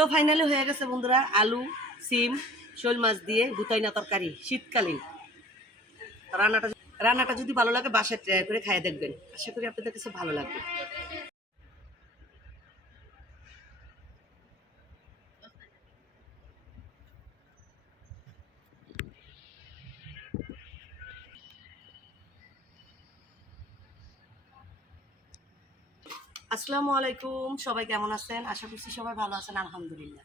তো ফাইনালি হয়ে গেছে বন্ধুরা, আলু সিম শোল মাছ দিয়ে গুতাইনা তরকারি শীতকালীন। রান্নাটা রান্নাটা যদি ভালো লাগে বাসায় ট্রাই করে খাইয়ে দেখবেন, আশা করি আপনাদের কাছে ভালো লাগবে। আসসালামু আলাইকুম, সবাই কেমন আছেন? আশা করছি সবাই ভালো আছেন। আলহামদুলিল্লাহ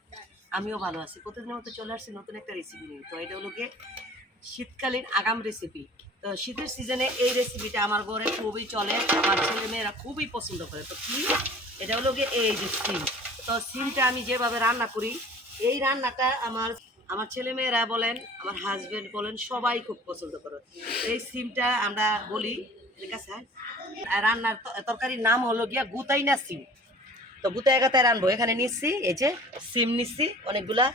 আমিও ভালো আছি। প্রতিদিনের মতো চলে আসছি নতুন একটা রেসিপি নিয়ে। তো এটা হলো গিয়ে শীতকালীন আগাম রেসিপি। তো শীতের সিজনে এই রেসিপিটা আমার ঘরে খুবই চলে, আমার ছেলে মেয়েরা খুবই পছন্দ করে। তো কি এটা হলো গিয়ে এই যে সিম। তো সিমটা আমি যেভাবে রান্না করি, এই রান্নাটা আমার আমার ছেলে মেয়েরা বলেন, আমার হাজবেন্ড বলেন, সবাই খুব পছন্দ করে। এই সিমটা আমরা বলি, ঠিক আছে, রান্নার তরকারির নাম হলো গিয়া গুতাইনা সিম। তো গুতায় গাতায় রানবো। এখানে নিচ্ছি এই যে সিম নিচ্ছি অনেকগুলা,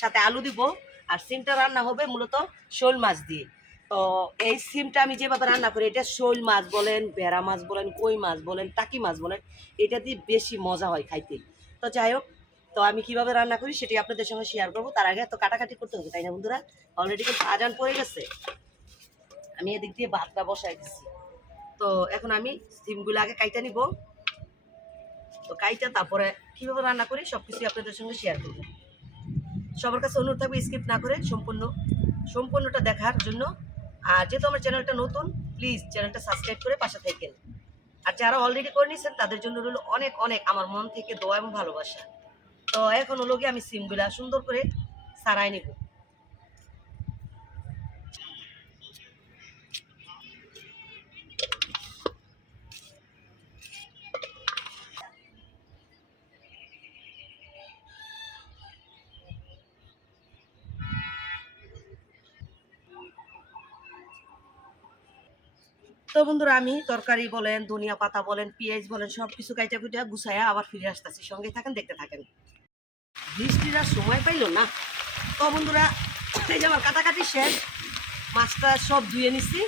সাথে আলু দিব। আর সিমটা রান্না হবে মূলত শোল মাছ দিয়ে। তো এই সিমটা আমি যেভাবে রান্না করি, এটা শোল মাছ বলেন, ভেড়া মাছ বলেন, কই মাছ বলেন, টাকি মাছ বলেন, এটা দিয়ে বেশি মজা হয় খাইতে। তো যাই হোক, তো আমি কিভাবে রান্না করি সেটি আপনাদের সঙ্গে শেয়ার করবো। তার আগে তো কাটাকাটি করতে হবে, তাই না বন্ধুরা? অলরেডি কিন্তু আজান পড়ে গেছে, আমি এদিক দিয়ে ভাতটা বসাই দিচ্ছি। তো এখন আমি সিমগুলো আগে কাইটা নিব। তো কাইটা তারপরে কীভাবে রান্না করি সব কিছুই আপনাদের সঙ্গে শেয়ার করব। সবার কাছে অনুরোধ থাকবে স্কিপ না করে সম্পূর্ণটা দেখার জন্য। আর যেহেতু আমার চ্যানেলটা নতুন, প্লিজ চ্যানেলটা সাবস্ক্রাইব করে পাশে থাকেন। আর যারা অলরেডি করে নিয়েছেন তাদের জন্য রইল অনেক অনেক আমার মন থেকে দোয়া এবং ভালোবাসা। তো এখন হলো গিয়ে আমি সিমগুলা সুন্দর করে সারাই নেব। তো বন্ধুরা, আমি তরকারি বলেন, ধনিয়া পাতা বলেন, পেঁয়াজ বলেন, সব কিছু কাইটা কুইটা গুছাইয়া আবার ফিরে আসতেছি। সঙ্গে থাকেন, দেখতে থাকেন। বৃষ্টির আর সময় পাইল না। তো বন্ধুরা, এই যে আমার কাটাকাটি শেষ, মাছটা সব ধুয়ে নিচ্ছি।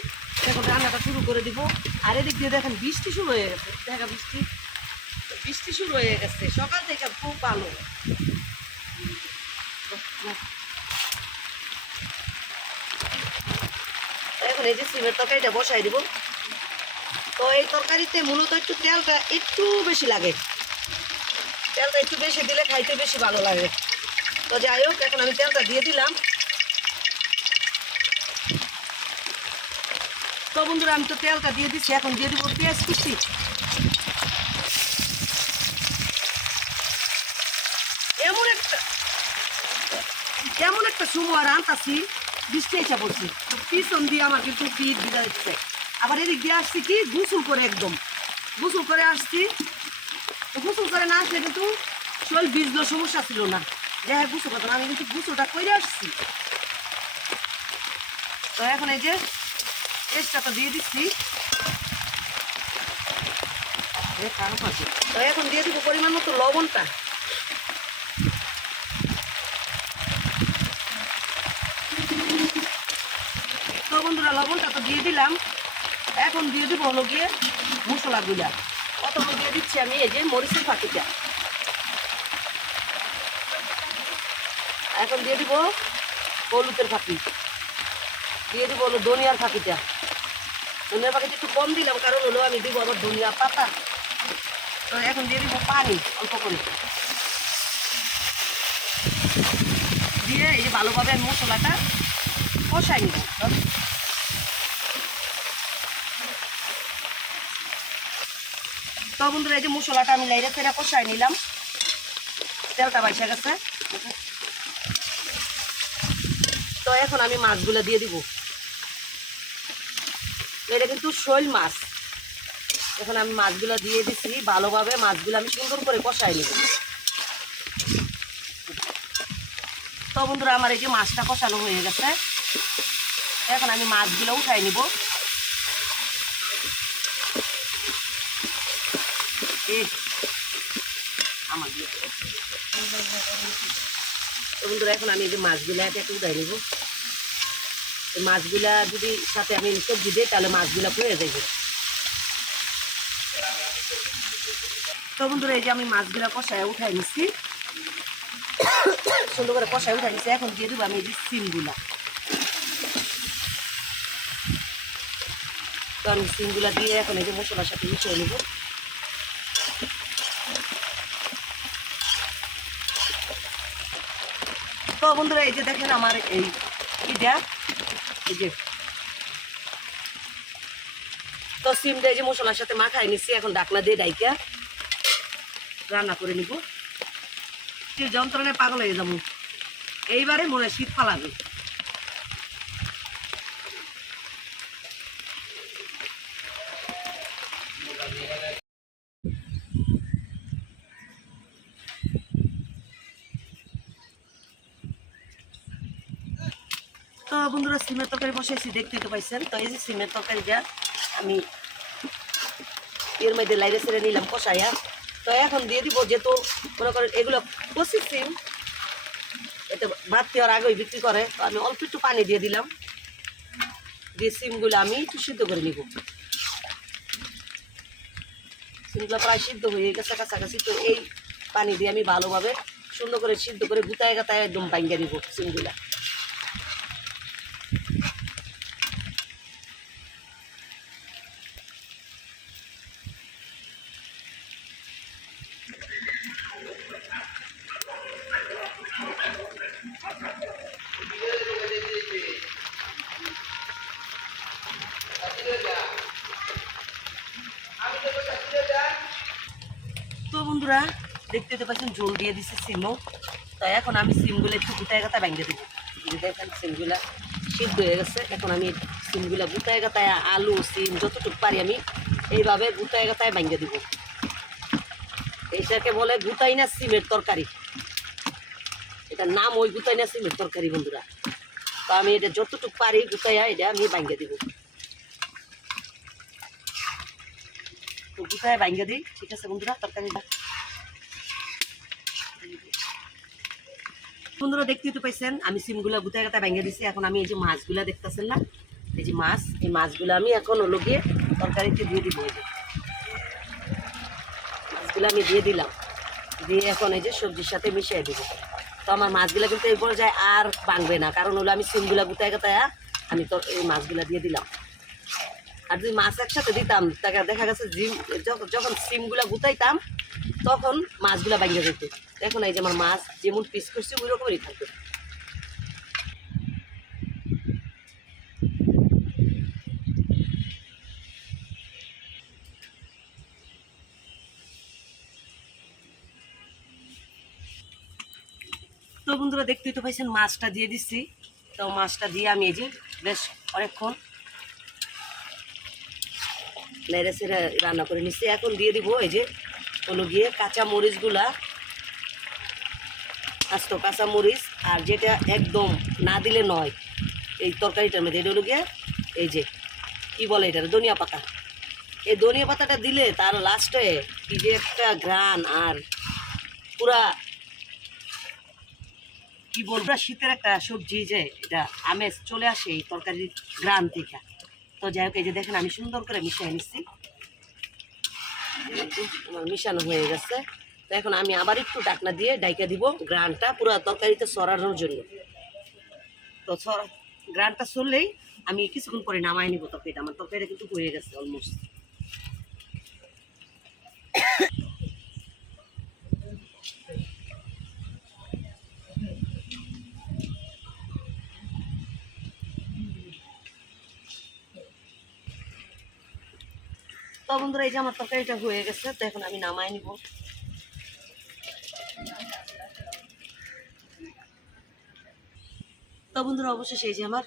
এখন রান্নাটা শুরু করে দিব। আর এদিক দিয়ে দেখেন বৃষ্টি শুরু হয়ে গেছে। দেখা বৃষ্টি শুরু হয়ে গেছে সকাল থেকে, খুব ভালো। এখন এই যে সিমের তরকারিটা বসাই দিব। তো এই তরকারিতে মূলত একটু তেলটা একটু বেশি লাগে, তেলটা একটু বেশি দিলে খাইতে বেশি ভালো লাগে। তো যাই হোক, এখন আমি তেলটা দিয়ে দিলাম। তো বন্ধুরা, আমি তো তেলটা দিয়ে দিচ্ছি, এখন দিয়ে দিব পেঁয়াজ কুচি। এমন একটা সময় রান্তাছি, বৃষ্টি এসে পড়ছি। তো পিছন দিয়ে আমার কিন্তু পিঠ বিদা দিচ্ছে। আবার এদিক দিয়ে আসছি কি গোসল করে, একদম গোসল করে আসছি। তো গোসল করে না আসলে কিন্তু শরীর ভিজলো, সমস্যা ছিল না। যে হ্যাঁ গোসল করতাম, আমি কিন্তু গোসলটা করে আসছি। তো এখন এই যে পেস্টটা দিয়ে দিচ্ছি। খারাপ আছে। তো এখন দিয়ে দিব পরিমাণ মতো লবণটা। তো বন্ধুরা, লবণটা তো দিয়ে দিলাম। এখন দিয়ে দিব হলো গিয়ে মশলাগুলা। প্রথমে দিয়ে দিচ্ছি আমি এই যে মরিচের ফাঁকিটা। এখন দিয়ে দিব হলুদের ফাঁকি, দিয়ে দিব হলো ধনিয়ার ফাঁকিটা। ধনিয়ার ফাঁকিটা একটু কম দিলাম, কারণ হলো আমি দিব আবার ধনিয়া পাতা। তো এখন দিয়ে দিব পানি অল্প করে, দিয়ে এই যে ভালোভাবে মশলাটা কষাই নিব। তো বন্ধুরা, এই যে মশলাটা আমি লাইরে ফেরা কষাই নিলাম, তেলটা বাইসা গেছে। তো এখন আমি মাছগুলো দিয়ে দিব। এটা কিন্তু শোল মাছ। এখন আমি মাছগুলো দিয়ে দিচ্ছি, ভালোভাবে মাছগুলো আমি সুন্দর করে কষাই নিব। তো বন্ধুরা, আমার এই যে মাছটা কষানো হয়ে গেছে, এখন আমি মাছগুলো উঠাই নিব। তো বন্ধুরা, এখন আমি এই যে মাছগুলো একটা উঠাই নিব। মাছগুলা যদি সাথে আমি সবজি দিই তাহলে মাছগুলা পুড়ে যাবে। তো বন্ধুরা, এই যে আমি মাছগুলা কষায় উঠাই নিচ্ছি। সুন্দর করে কষায় উঠে নিচ্ছে। এখন দিয়ে দেবো আমি এই যে সিমগুলা। তো আমি সিমগুলা দিয়ে এখন এই যে মশলার সাথে মিশিয়ে নেব। তো বন্ধুরা এই যে দেখেন আমার এই ইটা এই যে তো সিমটা এই যে মশলার সাথে মাখাই নিচ্ছি। এখন ডাকনা দিয়ে ডাইকা রান্না করে নিব। যন্ত্রণায় পাগল হয়ে যাবো। এইবারে মনে হয় শীত ফালাবে। তো বন্ধুরা সিমের তরকারি বসেছি, দেখতেই তো পাইছেন। তো এই যে সিমের তরকারিটা আমি এর মধ্যে লাইরে ছেড়ে নিলাম কষাইয়া। তো এখন দিয়ে দিব, যেহেতু মনে করেন এগুলো কষি সিম, এতে ভাত দেওয়ার আগেই বিক্রি করে, তো আমি অল্প একটু পানি দিয়ে দিলাম। দিয়ে সিমগুলো আমি একটু সিদ্ধ করে নিব। সিমগুলো প্রায় সিদ্ধ হয়ে গেছে কাছাকাছি। তো এই পানি দিয়ে আমি ভালোভাবে সুন্দর করে সিদ্ধ করে গুতায় গাতায় একদম ভাঙ্গিয়ে দিব সিমগুলা। তো বন্ধুরা দেখতে তো পাচ্ছেন জল দিয়ে দিচ্ছি সিমও। তো এখন আমি সিমগুলো একটু গুতায় গাতায় ভাঙ্গিয়ে দেবো। দেখেন সিমগুলা সিদ্ধ হয়ে গেছে। এখন আমি সিমগুলা গুতায় গাতায় আলু সিম যতটুকু পারি আমি এইভাবে গুতায় গাতায় ভাঙ্গিয়ে দেবো। এইটাকে বলে গুতাই না সিমের তরকারি। এটার নাম ওই গুতাই না সিমের তরকারি বন্ধুরা। তো আমি এটা যতটুকু পারি গুতাইয়া এটা আমি ভাঙ্গিয়ে দেবো। তো গুতায় ভাঙ্গিয়ে দিই। ঠিক আছে বন্ধুরা, তরকারিটা বন্ধুরা দেখতেই তো পাইছেন আমি সিমগুলা গুতায় গাতায় ভাঙ্গিয়ে দিচ্ছি। এখন আমি এই যে মাছগুলা দেখতেছেন না, এই যে মাছ, এই মাছগুলো আমি এখন হলো গিয়ে তরকারিতে দিয়ে দিব। এই যে মাছগুলো আমি দিয়ে দিলাম, দিয়ে এখন এই যে সবজির সাথে মিশিয়ে দিব। তো আমার মাছগুলো কিন্তু এই পর্যায়ে আর ভাঙবে না, কারণ হলো আমি সিমগুলা গুতায় গাতায় আমি তো এই মাছগুলা দিয়ে দিলাম। আর যদি মাছ একসাথে দিতাম তাকে দেখা গেছে যখন সিমগুলা গুতাইতাম তখন মাছগুলা ভাঙিয়ে যেত। এখন এই যে আমার মাছ যেমন পিস করছি ওই রকমই থাকবে। তো বন্ধুরা দেখতেই তো পাইছেন মাছটা দিয়ে দিচ্ছি। তো মাছটা দিয়ে আমি এই যে বেশ অনেকক্ষণ নেড়ে ছেড়ে রান্না করে নিচ্ছি। এখন দিয়ে দিব এই যে হলো গিয়ে কাঁচা মরিচগুলা, আস্ত কাঁচা মরিচ। আর যেটা একদম না দিলে নয় এই তরকারিটার মধ্যে, এটা হলো গিয়ে এই যে কী বলে এটা, ধনিয়া পাতা। এই ধনিয়া পাতাটা দিলে তার লাস্টে কি যে একটা ঘ্রাণ, আর পুরা কি বলবো, শীতের একটা সবজি যে এটা আমেজ চলে আসে এই তরকারির ঘ্রাণ থেকে। তো যাই হোক এই যে দেখেন আমি সুন্দর করে মিশিয়ে নিচ্ছি। আমার মিশানো হয়ে গেছে। তো এখন আমি আবার একটু ডাকনা দিয়ে ডাইকা দিব ঘ্রাণটা পুরো তরকারিতে ছড়ানোর জন্য। তো ঘ্রাণটা চললেই আমি কিছুক্ষণ পরে নামাই নিব তরকারিটা। আমার তরকারিটা কিন্তু হয়ে গেছে অলমোস্ট। তো বন্ধুরা এই যে আমার তরকারিটা হয়ে গেছে। তো এখন আমি নামাই নিব। তো বন্ধুরা অবশ্যই এই যে আমার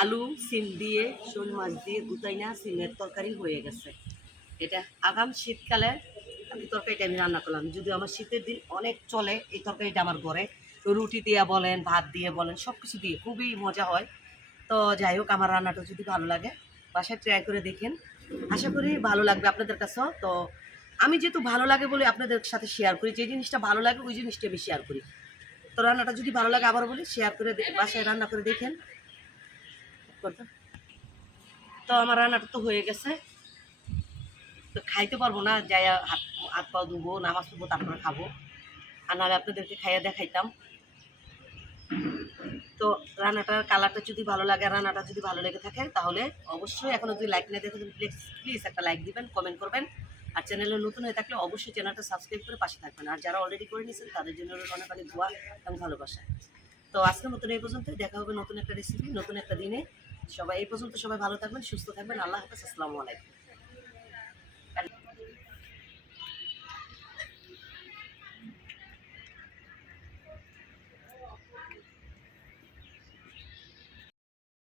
আলু সিম দিয়ে শোল মাছ দিয়ে গুতাইনা সিমের তরকারি হয়ে গেছে। এটা আগাম শীতকালে আমি তরকারিটা আমি রান্না করলাম। যদিও আমার শীতের দিন অনেক চলে এই তরকারিটা আমার ঘরে, তো রুটি দিয়ে বলেন ভাত দিয়ে বলেন সব কিছু দিয়ে খুবই মজা হয়। তো যাই হোক আমার রান্নাটা যদি ভালো লাগে বাসায় ট্রাই করে দেখেন, আশা করি ভালো লাগবে আপনাদের কাছেও। তো আমি যেহেতু ভালো লাগে বলে আপনাদের সাথে শেয়ার করি, যে জিনিসটা ভালো লাগে ওই জিনিসটা আমি শেয়ার করি। তো রান্নাটা যদি ভালো লাগে আবার বলি শেয়ার করে বাসায় রান্না করে দেখেন। তো আমার রান্নাটা তো হয়ে গেছে। তো খাইতে পারবো না, যাই হাত হাত পা ধুবো নামাজ পড়বো তারপরে খাবো। আর নাহলে আপনাদেরকে খাইয়ে দেখাইতাম। তো রান্নাটার কালারটা যদি ভালো লাগে, রান্নাটা যদি ভালো লেগে থাকে, তাহলে অবশ্যই এখনো যদি লাইক না দিয়ে থাকেন প্লিজ একটা লাইক দিবেন, কমেন্ট করবেন। আর চ্যানেলে নতুন হয়ে থাকলে অবশ্যই চ্যানেলটা সাবস্ক্রাইব করে পাশে থাকবেন। আর যারা অলরেডি করে নিয়েছেন তাদের জন্য অনেক অনেক দোয়া এবং ভালোবাসা। তো আজকের মতন এই পর্যন্ত, দেখা হবে নতুন একটা রেসিপি নতুন একটা দিনে। সবাই এই পর্যন্ত সবাই ভালো থাকবেন, সুস্থ থাকবেন। আল্লাহ হাফেজ, আসসালামু আলাইকুম।